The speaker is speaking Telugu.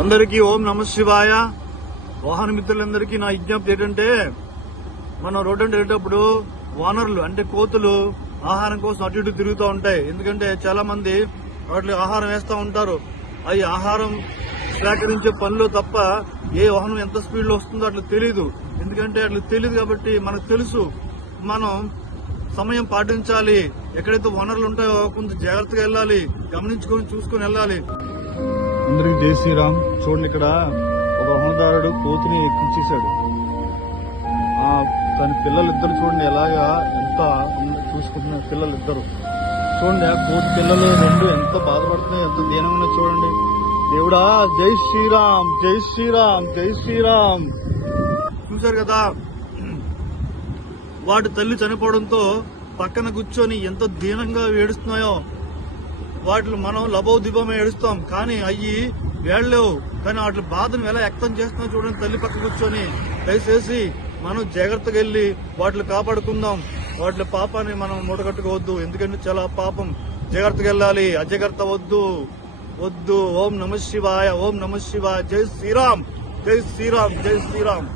అందరికీ ఓం నమ శివాయ. వాహన మిత్రులందరికీ నా విజ్ఞప్తి ఏంటంటే మనం రోడ్డు వెళ్ళేటప్పుడు వానర్లు అంటే కోతులు ఆహారం కోసం అటు ఇటు తిరుగుతూ ఉంటాయి. ఎందుకంటే చాలా మంది వాటికి ఆహారం వేస్తూ ఉంటారు. అవి ఆహారం సేకరించే పనులు తప్ప ఏ వాహనం ఎంత స్పీడ్లో వస్తుందో అట్లా తెలియదు ఎందుకంటే అట్లా తెలియదు కాబట్టి మనకు తెలుసు. మనం సమయం పాటించాలి. ఎక్కడైతే వనరులు ఉంటాయో కొంచెం జాగ్రత్తగా వెళ్ళాలి. గమనించుకొని చూసుకొని వెళ్ళాలి. అందరికి జై శ్రీరామ్. చూడండి ఇక్కడ ఒక వాహనదారుడు కోతిని ఎక్కించేశాడు. ఆ తన పిల్లలు ఇద్దరు చూడండి ఎలాగా ఎంత చూసుకుంటున్నారు పిల్లలు ఇద్దరు చూడండి ఆ కోతి పిల్లలు రెండు ఎంత బాధపడుతున్నాయి ఎంత దీనంగా చూడండి. దేవుడా జై శ్రీరామ్ జై శ్రీరామ్ జై శ్రీరామ్. చూశారు కదా? వాటి తల్లి చనిపోవడంతో పక్కన కూర్చొని ఎంత దీనంగా ఏడుస్తున్నాయో. వాటిని మనం లబో ఏడుస్తాం. కానీ అయ్యి వేడలేవు కానీ వాటి బాధను ఎలా వ్యక్తం చేస్తున్నా చూడండి తల్లి పక్క కూర్చొని. దయచేసి మనం జాగ్రత్తగా వెళ్ళి వాటిని కాపాడుకుందాం. వాటి పాపాన్ని మనం మూటగట్టుకోవద్దు. ఎందుకంటే చాలా పాపం. జాగ్రత్తగా వెళ్ళాలి. అజాగ్రత్త వద్దు. వద్దు. ఓం నమ శివాయ. ఓం నమ శివాయ. జై శ్రీరామ్. జై శ్రీరామ్. జై శ్రీరామ్.